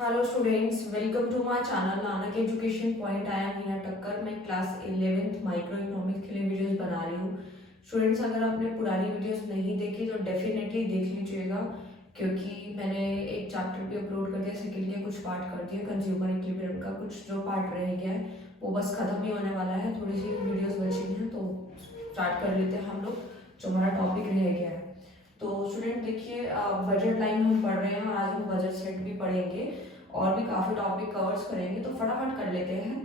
Hello students, welcome to my channel Nanak education point. I am Hina Takkar. मैं class 11th micro economics के लिए videos बना रही हूँ। स्टूडेंट्स, अगर आपने पुरानी वीडियोस नहीं देखी तो डेफिनेटली देख लीजिएगा, क्योंकि मैंने एक चैप्टर भी अपलोड कर दिया, सेकंड के कुछ पार्ट कर दिए, कंज्यूमर इक्विलिब्रियम का कुछ जो पार्ट रह गया है वो बस खत्म ही होने वाला है। थोड़ी सी वीडियोस बची हैं तो स्टार्ट कर लेते हैं हम लोग, जो हमारा टॉपिक रह गया है। तो स्टूडेंट देखिए, बजट लाइन हम पढ़ रहे हैं और आज हम बजट सेट भी पढ़ेंगे और भी काफ़ी टॉपिक कवर्स करेंगे, तो फटाफट कर लेते हैं।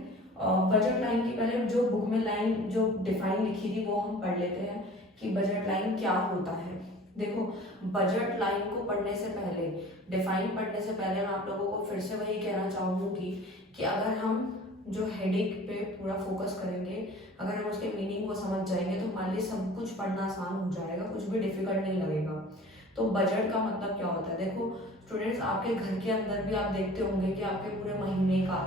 बजट लाइन की पहले जो बुक में लाइन जो डिफाइन लिखी थी वो हम पढ़ लेते हैं कि बजट लाइन क्या होता है। देखो, बजट लाइन को पढ़ने से पहले, डिफाइन पढ़ने से पहले मैं आप लोगों को फिर से वही कहना चाहूँगी कि अगर हम जो हेडिंग पे पूरा फोकस करेंगे, अगर हम उसके मीनिंग को समझ जाएंगे तो हमारे लिए सब कुछ पढ़ना आसान हो जाएगा, कुछ भी डिफिकल्ट नहीं लगेगा। तो बजट का मतलब क्या होता है? देखो स्टूडेंट्स, आपके घर के अंदर भी आप देखते होंगे कि आपके पूरे महीने का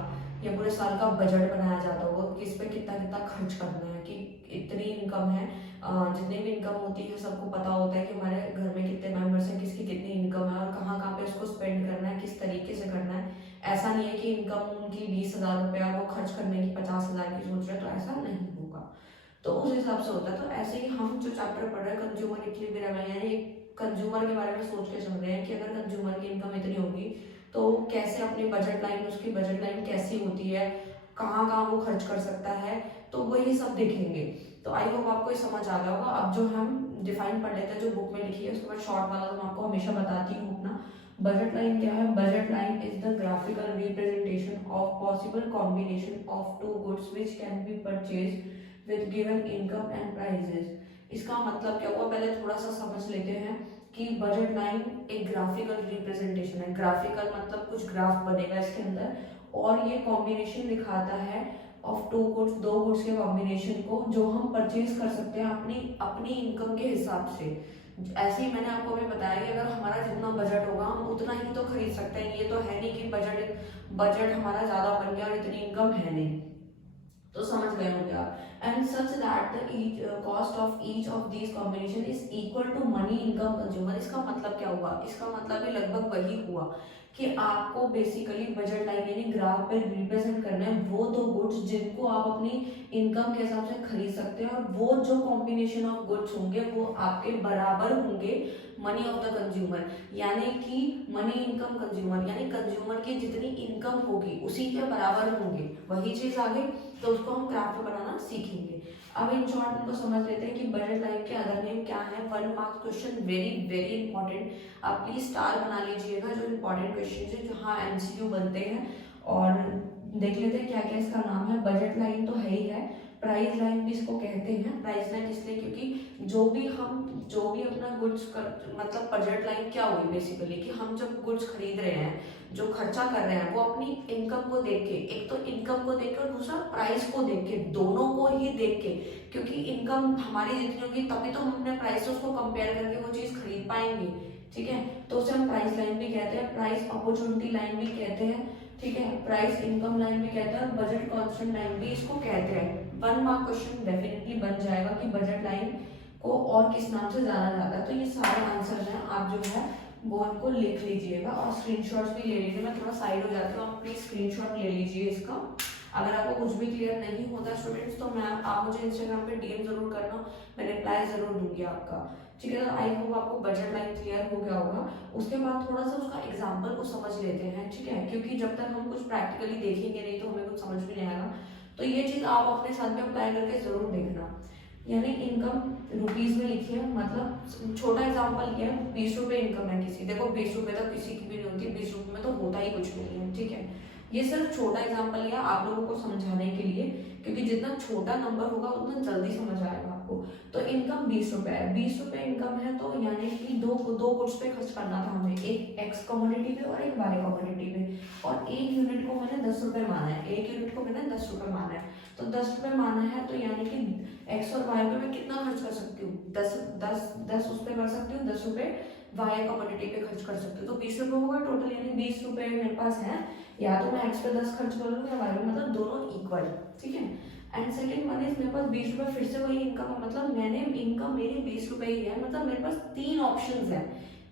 या पूरे साल का बजट बनाया जाता होगा, किस पे कितना कितना खर्च करना है, कि इतनी इनकम है। जितनी भी इनकम होती है सबको पता होता है कि हमारे घर में कितने मेंबर्स हैं, किसकी कितनी इनकम है और कहाँ कहाँ पे उसको स्पेंड करना है, किस तरीके से करना है। ऐसा नहीं है कि इनकम उनकी 20,000 रुपया वो खर्च करने की 50,000 की सोच रहे हैं, तो ऐसा नहीं होगा। तो उस हिसाब से होता है। तो ऐसे ही हम जो चैप्टर पढ़ रहे हैं कंज्यूमर इक्विलिब्रियम है, यानी कंज्यूमर के बारे में सोच के समझ रहे हैं कि अगर कंज्यूमर की इनकम इतनी होगी तो कैसे अपनी बजट लाइन, उसकी बजट लाइन कैसी होती है, कहाँ कहाँ वो खर्च कर सकता है, तो वही सब देखेंगे। तो आई होप आपको ये समझ आ गया होगा। अब जो हम डिफाइन पढ़ लेते हैं जो बुक में लिखी है, उसके बाद शॉर्ट वाला तो मैं आपको हमेशा बताती हूँ अपना। बजट लाइन क्या है? Budget line is the graphical representation of possible combination of two goods which can be purchase with given income and prices. इसका मतलब क्या हुआ, पहले थोड़ा सा समझ लेते हैं कि बजट लाइन एक ग्राफिकल रिप्रेजेंटेशन है। ग्राफिकल मतलब कुछ ग्राफ बनेगा इसके अंदर और ये कॉम्बिनेशन दिखाता है ऑफ टू गुड्स, दो गुड्स के कॉम्बिनेशन को जो हम परचेज कर सकते हैं अपनी अपनी इनकम के हिसाब से। ऐसे ही मैंने आपको अभी बताया कि अगर हमारा जितना बजट होगा हम उतना ही तो खरीद सकते हैं। ये तो है नहीं कि बजट बजट हमारा ज्यादा बन गया और इतनी इनकम है नहीं। तो समझ गए होंगे आप। And such that the cost of each of these combination is equal to money income consumer. इसका मतलब क्या हुआ? इसका मतलब भी लगभग वही हुआ कि आपको बेसिकली बजट लाइन यानी ग्राफ पे रिप्रेजेंट करना है वो दो गुड्स जिनको आप अपनी इनकम के हिसाब से खरीद सकते हैं, और वो जो कॉम्बिनेशन ऑफ गुड्स होंगे वो आपके बराबर होंगे मनी ऑफ द कंज्यूमर, यानी कि मनी इनकम कंज्यूमर, यानी कंज्यूमर की जितनी इनकम होगी उसी के बराबर होंगे। वही चीज आगे, तो उसको हम ग्राफ बनाना सीखेंगे। अब इन शॉर्ट इनको समझ लेते हैं कि बजट लाइन के अदर नेम क्या है। 1 marks question, very very important. आप प्लीज स्टार बना लीजिएगा जो इंपॉर्टेंट क्वेश्चन है, जो हाँ एमसीक्यू बनते हैं। और देख लेते हैं क्या क्या इसका नाम है। बजट लाइन तो है ही है, प्राइस लाइन भी इसको कहते हैं। प्राइस लाइन इसलिए क्योंकि जो भी अपना गुड्स मतलब बजट लाइन क्या हुई बेसिकली कि हम जब गुड्स खरीद रहे हैं, जो खर्चा कर रहे हैं वो अपनी इनकम को देख के, एक तो इनकम को देख के और दूसरा प्राइस को देख के, दोनों को ही देख के, क्योंकि इनकम हमारी जितनी होगी तभी तो हम अपने प्राइस को कंपेयर करके वो चीज खरीद पाएंगे। ठीक है, तो उसे हम प्राइस लाइन भी कहते हैं, प्राइस अपॉर्चुनिटी लाइन भी कहते हैं। ठीक है, प्राइस इनकम लाइन भी कहते हैं और बजट कांस्टेंट लाइन भी इसको कहते हैं। 1 मार्क क्वेश्चन डेफिनेटली बन जाएगा कि बजट लाइन को और किस नाम से जाना जाता है। तो ये सारे आंसर हैं, आप जो है वो इनको लिख लीजिएगा और स्क्रीनशॉट्स भी ले लीजिए। मैं थोड़ा साइड हो जाती हूँ, आप प्लीज स्क्रीनशॉट ले लीजिए इसका। अगर आपको कुछ भी क्लियर नहीं होता स्टूडेंट्स तो आप मुझे इंस्टाग्राम पे डीएम जरूर करना, मैं रिप्लाई जरूर दूंगी आपका। ठीक है, तो आई होप आपको बजट लाइन क्लियर हो गया होगा। उसके बाद थोड़ा सा उसका एग्जाम्पल को समझ लेते हैं। ठीक है, क्योंकि जब तक हम कुछ प्रैक्टिकली देखेंगे नहीं तो हमें कुछ समझ भी नहीं आएगा। तो ये चीज आप अपने साथ में अप्लाई करके जरूर देखना। यानी इनकम रुपीज में लिखी है, मतलब छोटा एग्जांपल क्या है, 20 रुपए इनकम है किसी, देखो 20 रुपए तक किसी की भी नहीं होती, 20 रुपए में तो होता ही कुछ नहीं है। ठीक है, ये सिर्फ छोटा एग्जांपल लिया आप लोगों को समझाने के लिए, क्योंकि जितना छोटा नंबर होगा उतना जल्दी समझ आएगा आपको। तो इनकम 20 रुपए है, 20 रुपए इनकम है, तो यानी कि दो दो गुड्स पे खर्च करना था हमें, एक एक्स कमोडिटी पे और एक वाई कमोडिटी पे, और एक यूनिट को मैंने 10 रुपए माना है, एक यूनिट को मैंने 10 रुपए माना है। तो 10 रुपए माना है तो यानी कि एक्स और वाई पे मैं कितना खर्च कर सकती हूँ? 10 उस पे कर सकती हूँ, 10 रुपए वाई कमोडिटी पे खर्च कर सकती हूँ, तो 20 रुपए होगा टोटल। यानी 20 रुपए मेरे पास है, या तो मैं एक्स पे 10 खर्च कर लूँ या वाई पे, मतलब दोनों इक्वल। ठीक है, एंड सेकंड वन इज मेरे पास 20 रुपए, फिर से वही इनकम है, मतलब मैंने इनकम मेरी 20 रुपए ही है, मतलब मेरे पास 3 ऑप्शन है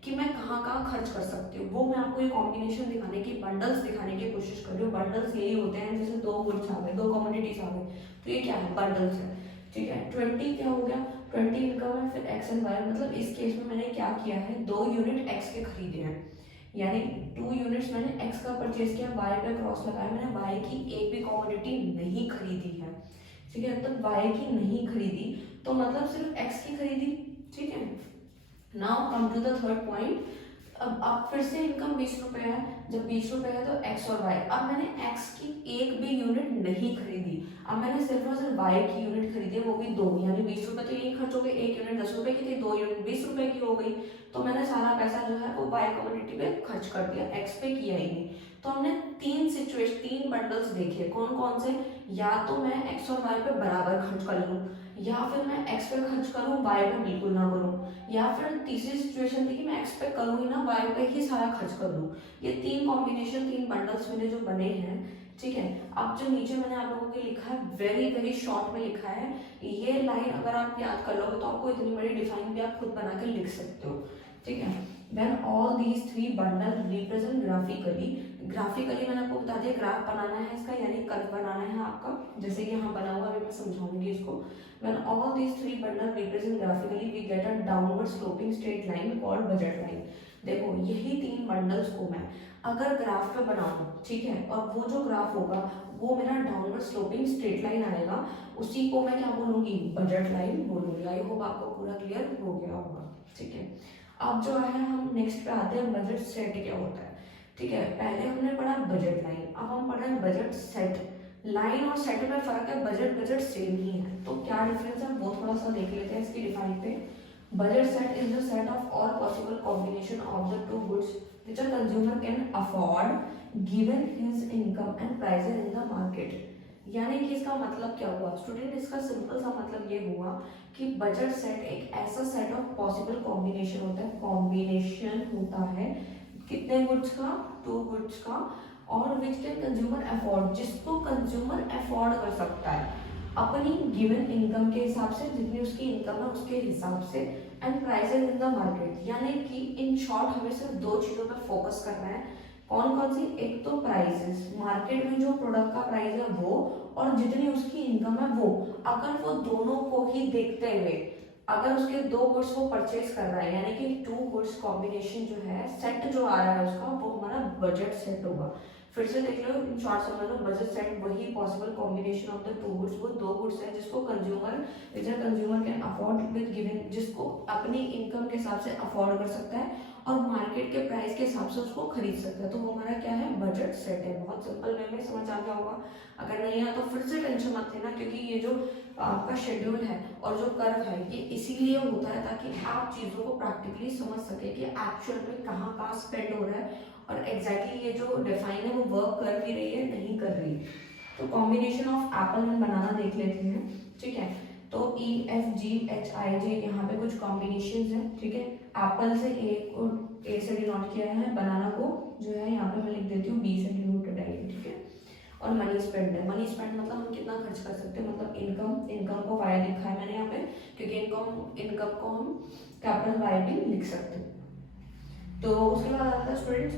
कि मैं कहाँ कहाँ खर्च कर सकती हूँ। वो मैं आपको ये कॉम्बिनेशन दिखाने की, बंडल्स दिखाने की कोशिश कर रही हूँ। बंडल्स यही होते हैं, जैसे दो गुड्स आ गए, दो कमोडिटीज आ गई, तो ये क्या है, बंडल्स है, ठीक है। 20 क्या हो गया, 20 इनकम है, फिर एक्स एंड वाई, मतलब इस केस में मैंने क्या किया है, 2 यूनिट एक्स के खरीदे हैं, यानी 2 यूनिट्स मैंने एक्स का परचेज किया, वाई पे क्रॉस लगाया, मैंने वाई की एक भी कमोडिटी नहीं खरीदी है, ठीक है। तो वाई की नहीं खरीदी तो मतलब सिर्फ एक्स की खरीदी, ठीक है। Now come to the third point. अब फिर से इनकम 20 रुपए है, जब 20 रुपए है तो एक्स और वाई, अब मैंने एक्स की एक भी यूनिट नहीं खरीदी, अब मैंने सिर्फ और सिर्फ वाई की यूनिट खरीदी, वो भी 2, यानी 20 रुपए तो यही खर्च हो गए, एक यूनिट 10 रुपए की थी, 2 यूनिट 20 रुपए की हो गई, तो मैंने सारा पैसा जो है वो वाई कम्युनिटी पे खर्च कर दिया, एक्स पे किया ही नहीं। तो हमने 3 बंडल्स देखे, कौन कौन से, या तो मैं एक्स और वाई पे बराबर खर्च कर लूँ, या फिर मैं एक्स पे खर्च करूँ वाई पे बिल्कुल ना करूँ, या फिर तीसरी सिचुएशन थी कि मैं एक्स पे करूँ ही ना, वाई पे ही सारा खर्च कर लूँ। ये 3 कॉम्बिनेशन, 3 बंडल्स मेरे जो बने हैं, ठीक है। अब जो नीचे मैंने आप लोगों के लिखा है, वेरी वेरी शॉर्ट में लिखा है, ये लाइन अगर आप याद कर लोगे तो आपको इतनी बड़ी डिफाइन भी आप खुद बना के लिख सकते हो, ठीक है। When all these 3 bundle represent graphically, graphically मैंने आपको बता दिया, ग्राफ बनाना है इसका, यानी कर्व बनाना है आपका, जैसे कि यहाँ बना हुआ, अभी मैं समझाऊंगी इसको। When all these 3 bundle represent graphically, we get a downward sloping straight line called budget line। देखो यही 3 बंडल्स को मैं अगर ग्राफ पे बनाऊं, ठीक है, और वो जो ग्राफ होगा वो मेरा डाउनवर्ड स्लोपिंग स्ट्रेट लाइन आएगा, उसी को मैं क्या बोलूंगी, बजट लाइन बोलूंगी। आई होप आपको पूरा क्लियर हो गया होगा, ठीक है। अब जो है हम नेक्स्ट पे आते हैं, बजट सेट क्या होता है, ठीक है। पहले हमने पढ़ा बजट लाइन, अब हम पढ़ रहे हैं बजट सेट। लाइन और सेट में फर्क है, बजट सेम ही है, तो क्या डिफरेंस है वो थोड़ा सा देख लेते हैं इसकी डिफाइन पे। Budget set is the set of all possible combination of the two goods which a consumer can afford given his income and prices in the market। यानी कि इसका मतलब क्या हुआ स्टूडेंट, इसका सिंपल सा मतलब ये हुआ कि बजट सेट एक ऐसा सेट ऑफ पॉसिबल कॉम्बिनेशन होता है, कॉम्बिनेशन होता है कितने गुड्स का, 2 गुड्स का, और विच कैन कंज्यूमर अफोर्ड, जिसको कंज्यूमर अफोर्ड कर सकता है अपनी गिवन इनकम के हिसाब से, जितनी उसकी इनकम है उसके हिसाब से, and prices in the market. यानी कि इन शॉर्ट हमें सिर्फ 2 चीजों पर फोकस करना है, कौन कौन सी, एक तो प्राइसेस, मार्केट में जो प्रोडक्ट का प्राइस है वो, और जितनी उसकी इनकम है वो। अगर वो दोनों को ही देखते हुए अगर उसके 2 गुड्स वो परचेज कर रहा है, यानी कि 2 गुड्स कॉम्बिनेशन जो है, सेट जो आ रहा है उसका, वो हमारा बजट सेट होगा। फिर से देख लो, इन शॉर्ट समझ लो, बजट सेट वही possible combination of the 2 goods, वो 2 गुड्स है जिसको consumer can afford with given, जिसको अपनी इनकम के हिसाब से अफोर्ड कर सकता है और मार्केट के प्राइस के हिसाब से उसको खरीद सकता है, तो वो हमारा क्या है, बजट सेट है। बहुत सिंपल वे में समझ आ गया होगा, अगर नहीं आया तो फिर से टेंशन मत लेना, क्योंकि ये जो आपका शेड्यूल है और जो कर्व है ये इसीलिए होता है ताकि आप चीज़ों को प्रैक्टिकली समझ सके कि एक्चुअल में कहाँ कहाँ स्पेंड हो रहा है और एग्जैक्टली ये जो डिफाइन है वो वर्क कर भी रही है नहीं कर रही। तो कॉम्बिनेशन ऑफ एप्पल एंड बनाना देख लेते हैं, ठीक है। तो EFGHIJ यहाँ पे कुछ कॉम्बिनेशन है, ठीक है। एप्पल से ए से डिनोट किया है, बनाना को जो है यहाँ पे मैं लिख देती हूँ B से डिनोटेड है, ठीक है। और मनी स्पेंड है, मनी स्पेंड मतलब हम कितना खर्च कर सकते हैं, मतलब इनकम को वाई लिखा है मैंने यहाँ पे, क्योंकि इनकम को हम कैपिटल वाई भी लिख सकते हैं। तो उसके बाद आता है स्टूडेंट्स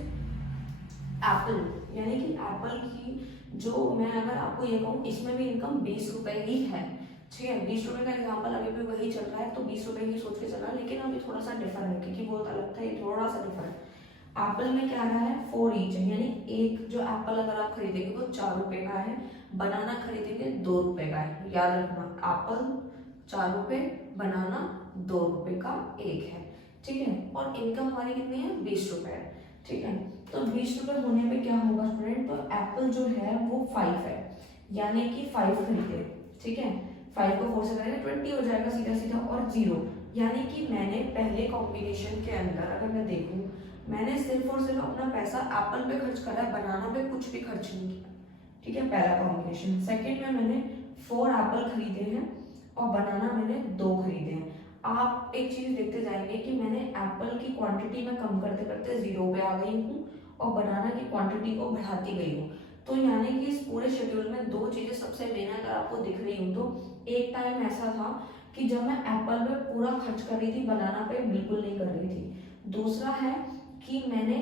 एप्पल, यानी कि एप्पल की जो मैं अगर आपको ये कहूँ, इसमें भी इनकम 20 रुपए ही है, ठीक है। 20 रुपए का एग्जाम्पल अभी भी वही चल रहा है, तो 20 रुपए ही सोच के चलना, लेकिन अभी थोड़ा सा डिफर है क्योंकि बहुत अलग था, ये थोड़ा सा डिफर है। एप्पल में क्या रहा है, 4 ईच है, यानी एक जो एप्पल अगर आप खरीदेंगे वो 4 रुपए का है, बनाना खरीदेंगे 2 रुपए का है, याद रखना, एप्पल 4 रुपए, बनाना 2 रुपए का एक है, ठीक है। और इनकम हमारी कितनी है, 20 रुपए है, ठीक है। तो 20 रुपए होने पे क्या होगा स्टूडेंट, तो एप्पल जो है वो 5 है, यानी कि 5 खरीदे, ठीक है। 5 को 4 से करेंगे 20 हो जाएगा सीधा सीधा, और 0, यानी कि मैंने पहले कॉम्बिनेशन के अंदर अगर मैं देखूं, मैंने सिर्फ और सिर्फ अपना पैसा एप्पल पे खर्च करा है, बनाना पे कुछ भी खर्च नहीं किया, ठीक है, पहला कॉम्बिनेशन। सेकंड में मैंने 4 एप्पल खरीदे हैं और बनाना मैंने 2 खरीदे हैं। आप एक चीज देखते जाएंगे कि मैंने एप्पल की क्वांटिटी में कम करते करते 0 पे आ गई हूँ और बनाना की क्वांटिटी को बढ़ाती गई हूँ। तो यानी कि इस पूरे शेड्यूल में 2 चीजें सबसे मेन अगर आपको दिख रही हूँ, तो एक टाइम ऐसा था कि जब मैं एप्पल पे पूरा खर्च कर रही थी, बनाना पे बिल्कुल नहीं कर रही थी। दूसरा है कि मैंने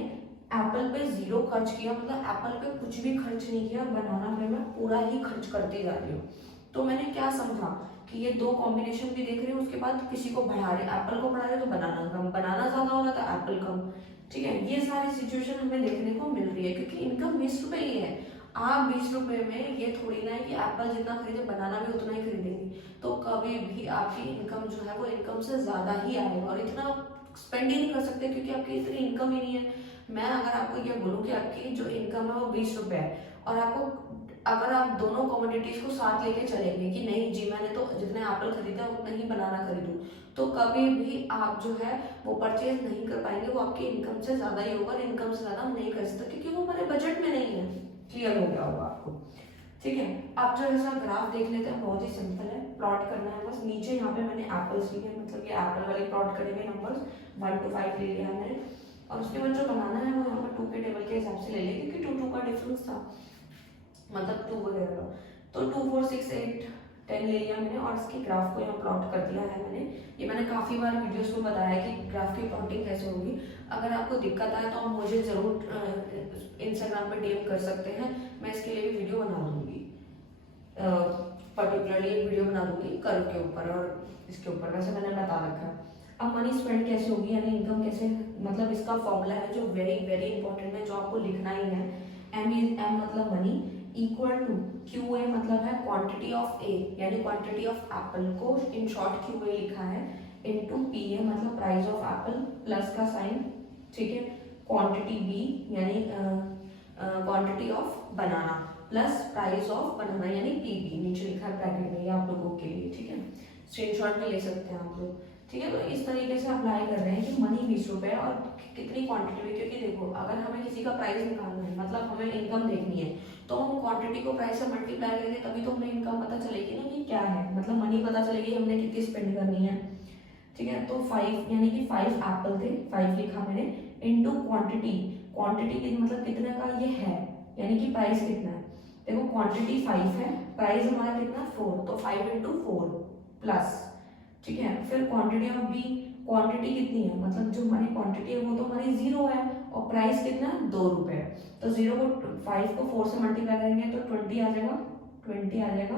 एप्पल पे 0 खर्च किया, मतलब एप्पल पे कुछ भी खर्च नहीं किया, बनाना पे मैं पूरा ही खर्च करती जा रही हूँ। तो मैंने क्या समझा कि ये दो कॉम्बिनेशन भी देख रही हूँ, उसके बाद किसी को बढ़ा रहे, एप्पल को बढ़ा रहे तो बनाना कम, बनाना ज्यादा हो रहा था एप्पल कम। ठीक है, ये सारी सिचुएशन हमें देखने को मिल रही है, क्योंकि इनकम 20 रुपए ही है। आप 20 रुपए में ये थोड़ी ना है कि एप्पल जितना खरीदे बनाना भी उतना ही खरीदेंगे, तो कभी भी आपकी इनकम जो है वो इनकम से ज्यादा ही आएगा, और इतना स्पेंड ही नहीं कर सकते क्योंकि आपकी इतनी इनकम ही नहीं है। मैं अगर आपको ये बोलूँ कि आपकी जो इनकम है वो 20 रुपए है, और आपको अगर आप दोनों कमोडिटीज को साथ लेके चलेंगे कि नहीं जी मैंने तो जितने एप्पल खरीदा उतना ही बनाना खरीदूं, तो कभी भी आप जो है वो परचेज नहीं कर पाएंगे, वो आपकी इनकम से ज्यादा ही होगा, और इनकम से ज्यादा हम नहीं कर सकते क्योंकि वो हमारे बजट में नहीं है। क्लियर हो गया होगा आपको? ठीक है, आप जो ऐसा ग्राफ देख लेते हैं, बहुत ही सिंपल है, प्लॉट करना है बस। नीचे यहाँ पे मैंने एप्पल्स लिए, मतलब ये एप्पल वाले प्लॉट करे हुए नंबर्स 1 to 5 ले लिया मैंने, और उसके बाद जो बनाना है वो यहाँ पर 2 के टेबल के हिसाब से ले लिया, क्योंकि 2 का डिफरेंस था, मतलब 2 वगैरह का, तो 2 4 6 8 10 ले लिया मैंने, और इसके ग्राफ को यहाँ प्लॉट कर दिया है मैंने। ये मैंने काफ़ी बार वीडियोस में बताया है कि ग्राफ की प्लॉटिंग कैसे होगी। अगर आपको दिक्कत आए तो आप मुझे ज़रूर इंस्टाग्राम पे डीएम कर सकते हैं, मैं इसके लिए भी वीडियो बना दूंगी, पर्टिकुलरली एक वीडियो बना दूंगी कर्व के ऊपर और इसके ऊपर, वैसे मैंने बता रखा है। अब मनी स्पेंड कैसे होगी, यानी इनकम कैसे, मतलब इसका फॉर्मूला है जो वेरी वेरी इंपॉर्टेंट है, जो आपको लिखना ही है। एम मतलब money, equal to Q A मतलब है क्वांटिटी ऑफ ए, यानी क्वांटिटी ऑफ एप्पल को इन शॉर्ट क्यू ए लिखा है, इनटू पी ए मतलब प्राइस ऑफ एप्पल, प्लस का साइन, ठीक है, क्वांटिटी बी यानी quantity of banana, plus price of बनाना यानी पीबी, नीचे लिखा है ब्रैकेट में, ये आप लोगों के लिए, ठीक है, स्क्रीनशॉट में ले सकते हैं आप लोग। ठीक है, तो इस तरीके से अप्लाई कर रहे हैं कि मनी 20 रुपए और कितनी क्वांटिटी में, क्योंकि देखो अगर हमें किसी का प्राइस निकालना है, मतलब हमें इनकम देखनी है, तो हम क्वांटिटी को प्राइस से मल्टीप्लाई करेंगे, तभी तो हमें इनकम पता चलेगी ना कि क्या है, मतलब मनी पता चलेगी हमने कितनी स्पेंड करनी है। ठीक है, तो 5 यानी कि 5 एप्पल थे, 5 लिखा मैंने, इनटू क्वांटिटी, क्वांटिटी की मतलब कितने का ये है, यानी कि प्राइस कितना है, देखो क्वांटिटी 5 है, प्राइस हमारा कितना 4, तो 5 इंटू 4 प्लस, ठीक है, फिर क्वांटिटी ऑफ बी, क्वांटिटी कितनी है, मतलब जो हमारी क्वांटिटी है वो तो हमारी 0 है, और प्राइस कितना 2 रुपए, तो 0 को 5 को 4 से मल्टीप्लाई करेंगे तो 20 आ जाएगा, 20 आ जाएगा,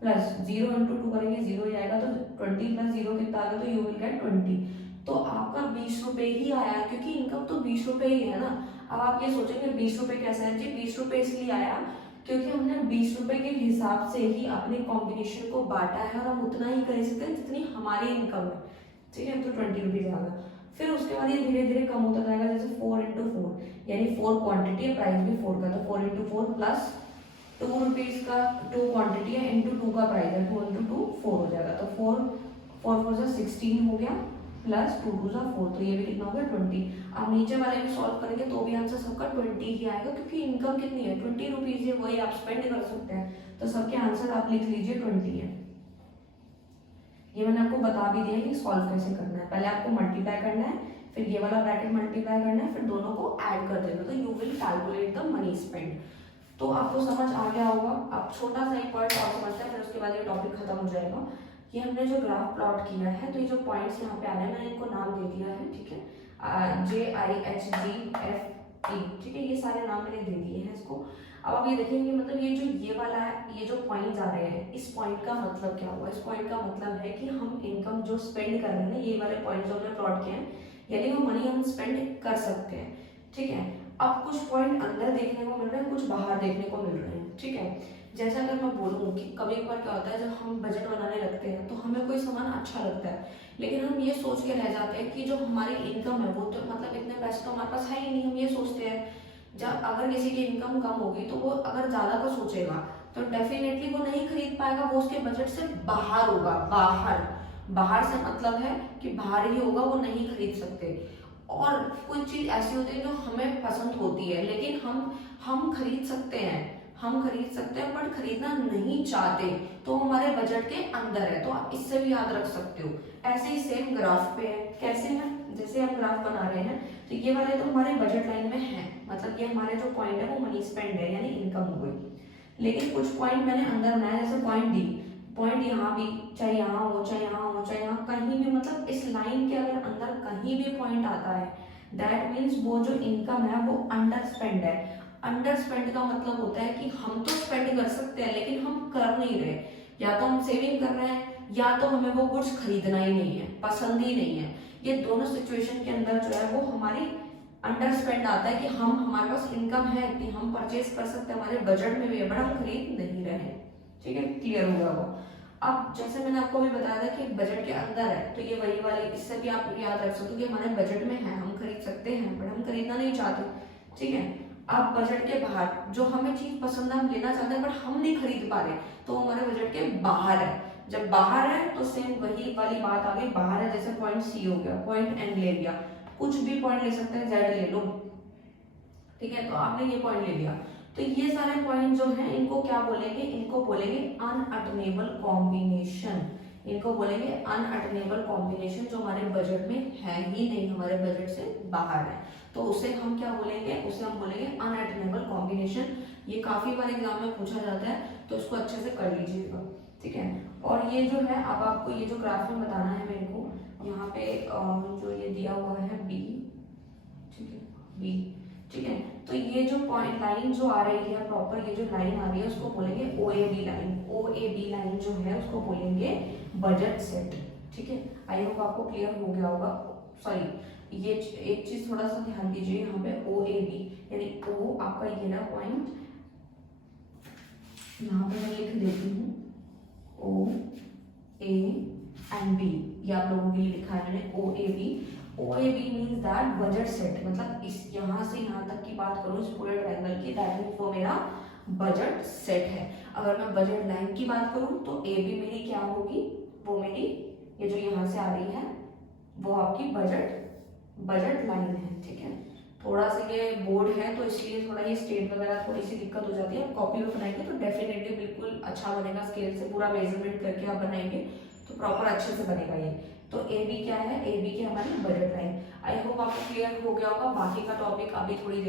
प्लस 0 इंटू 2 करेंगे 0 ही आएगा, तो 20 प्लस 0 कितना आ गया, तो यू विल गेट 20। तो आपका 20 रुपए ही आया, क्योंकि इनकम तो 20 रुपए ही है ना। अब आप ये सोचेंगे 20 रुपए कैसे है जी, 20 रुपए इसलिए आया क्योंकि हमने 20 रुपए के हिसाब से ही अपने कॉम्बिनेशन को बांटा है, और हम उतना ही खरीद सकते हैं जितनी हमारी इनकम है। ठीक है, तो 20 रुपीज आ गया, फिर उसके बाद ये धीरे धीरे कम होता जाएगा, जैसे 4 इंटू 4 यानी 4 क्वांटिटी है, प्राइस भी 4 का, तो 4 इंटू 4 प्लस 2 रुपीज का 2 क्वांटिटी है, इंटू 2 का प्राइस है, 2 इंटू 2 4 हो जाएगा, तो 4 4 4 16 हो गया, प्लस 2 2 4, तो ये भी कितना हो गया 20। आप नीचे वाले भी सॉल्व करेंगे तो भी आंसर सबका 20 ही आएगा, क्योंकि इनकम कितनी है 20 रुपीज है, वही आप स्पेंड कर सकते हैं, तो सबके आंसर आप लिख लीजिए 20 है। ये मैंने आपको बता भी दिया कि सॉल्व कैसे करना है, पहले आपको मल्टीप्लाई करना है, फिर ये वाला ब्रैकेट मल्टीप्लाई करना है, फिर दोनों को ऐड कर देना, तो you will calculate the money spend. तो आपको समझ आ गया होगा। अब छोटा सा एक पॉइंट और समझते हैं, फिर उसके बाद ये टॉपिक खत्म हो जाएगा। ये हमने जो ग्राफ प्लॉट किया है, तो ये जो पॉइंट्स यहाँ पे आ रहे हैं, मैंने इनको नाम दे दिया है, ठीक है, JIHGFE, ठीक है, ये सारे नाम मैंने दे दिए हैं इसको। अब आप ये देखेंगे, मतलब ये जो ये वाला है, ये जो पॉइंट्स आ रहे हैं, इस पॉइंट का मतलब क्या हुआ, इस पॉइंट का मतलब है कि हम इनकम जो स्पेंड कर रहे हैं ना, ये वाले पॉइंट जो हमने प्लॉट किए हैं, यानी वो मनी हम स्पेंड कर सकते हैं। ठीक है, अब कुछ पॉइंट अंदर देखने को मिल रहे हैं, कुछ बाहर देखने को मिल रहे हैं। ठीक है, जैसा अगर मैं बोलूँ कि कभी कभार क्या होता है, जब हम बजट बनाने लगते हैं तो हमें कोई सामान अच्छा लगता है, लेकिन हम ये सोच के रह जाते हैं कि जो हमारी इनकम है वो तो मतलब इतने पैसे तो हमारे पास है ही नहीं। हम ये सोचते हैं जब अगर किसी की इनकम कम होगी तो वो अगर ज़्यादा का सोचेगा तो डेफिनेटली वो नहीं खरीद पाएगा, वो उसके बजट से बाहर होगा। बाहर से मतलब है कि बाहर ही होगा, वो नहीं खरीद सकते। और कुछ चीज़ ऐसी होती है जो हमें पसंद होती है, लेकिन हम खरीद सकते हैं, बट खरीदना नहीं चाहते, तो हमारे बजट के अंदर है, तो आप इससे भी याद रख सकते हो। ऐसे ही सेम ग्राफ पे है, कैसे है, जैसे हम ग्राफ बना रहे हैं, तो ये वाले तो हमारे बजट लाइन में है, मतलब ये हमारे जो पॉइंट है वो मनी स्पेंड है, यानी इनकम हो गई। लेकिन कुछ पॉइंट मैंने अंदर बनाया, जैसे पॉइंट डी, पॉइंट यहाँ भी, चाहे यहाँ हो, चाहे यहाँ हो, चाहे यहाँ कहीं भी, मतलब इस लाइन के अगर अंदर कहीं भी पॉइंट आता है दैट मीन्स वो जो इनकम है वो अंडर स्पेंड है। अंडर स्पेंड का मतलब होता है कि हम तो स्पेंड कर सकते हैं लेकिन हम कर नहीं रहे, या तो हम सेविंग कर रहे हैं या तो हमें वो गुड्स खरीदना ही नहीं है, पसंद ही नहीं है। ये दोनों सिचुएशन के अंदर जो है वो हमारी अंडर स्पेंड आता है कि हम, हमारे पास इनकम है कि हम परचेज कर सकते हैं, हमारे बजट में भी है, बट हम खरीद नहीं रहे। ठीक है, क्लियर होगा वो। अब जैसे मैंने आपको भी बताया था कि बजट के अंदर है, तो ये वही वाली, इससे भी आप याद रख सकते हो कि हमारे बजट में है, हम खरीद सकते हैं, बट हम खरीदना नहीं चाहते। ठीक है, अब बजट के बाहर जो हमें चीज पसंद है, हम लेना चाहते हैं बट हम नहीं खरीद पा रहे, तो हमारे बजट के बाहर है। जब बाहर है तो सेम वही वाली बात आ गई, बाहर है जैसे पॉइंट सी हो गया, पॉइंट एन ले लिया, कुछ भी पॉइंट ले सकते हैं, जेड ले लो। ठीक है, तो आपने ये पॉइंट ले लिया, तो ये सारे पॉइंट जो हैं इनको क्या बोलेंगे, इनको बोलेंगे अनअटेनेबल कॉम्बिनेशन। इनको बोलेंगे अनअटेनेबल कॉम्बिनेशन, जो हमारे बजट में है ही नहीं, हमारे बजट से बाहर है, तो उसे हम क्या बोलेंगे, उसे हम बोलेंगे अनअटेनेबल कॉम्बिनेशन। ये काफी बार एग्जाम में पूछा जाता है, तो इसको अच्छे से कर लीजिएगा। ठीक है, और ये जो है, अब आपको ये जो ग्राफ में बताना है मेरे को, यहाँ पे जो ये दिया हुआ है बी, ठीक है, बी, ठीक है, तो ये जो पॉइंट लाइन जो आ रही है प्रॉपर, ये जो लाइन आ रही है उसको बोलेंगे O A B line. O A B line जो है उसको बोलेंगे बजट सेट। ठीक है, आई होप आपको क्लियर हो गया होगा। सॉरी, ये एक चीज थोड़ा सा ध्यान दीजिए, यहाँ पे ओ ए बी, यानी ओ आपका ये ना पॉइंट, यहाँ पे मैं लिख देती हूँ ओ ए एंड बी, ये आप लोगों के लिए लिखा है मैंने O A B. O A B means that budget set, मतलब इस यहाँ से यहाँ तक की बात करूँ इस पूरे ट्रायंगल की, दैट मीन्स वो मेरा बजट सेट है। अगर मैं बजट लाइन की बात करूँ तो ए बी मेरी क्या होगी, वो मेरी ये जो यहाँ से आ रही है वो आपकी बजट लाइन है। ठीक है, थोड़ा सा ये बोर्ड है तो इसलिए थोड़ा ये स्टेट वगैरह थोड़ी सी दिक्कत हो जाती है। कॉपी में बनाएंगे तो डेफिनेटली बिल्कुल अच्छा बनेगा, स्केल से पूरा मेजरमेंट करके आप बनाएंगे तो प्रॉपर अच्छे से बनेगा ये। तो ए बी क्या है, ए बी की हमारी बजट लाइन। आई होप आपको क्लियर हो गया होगा। बाकी का टॉपिक अभी थोड़ी देर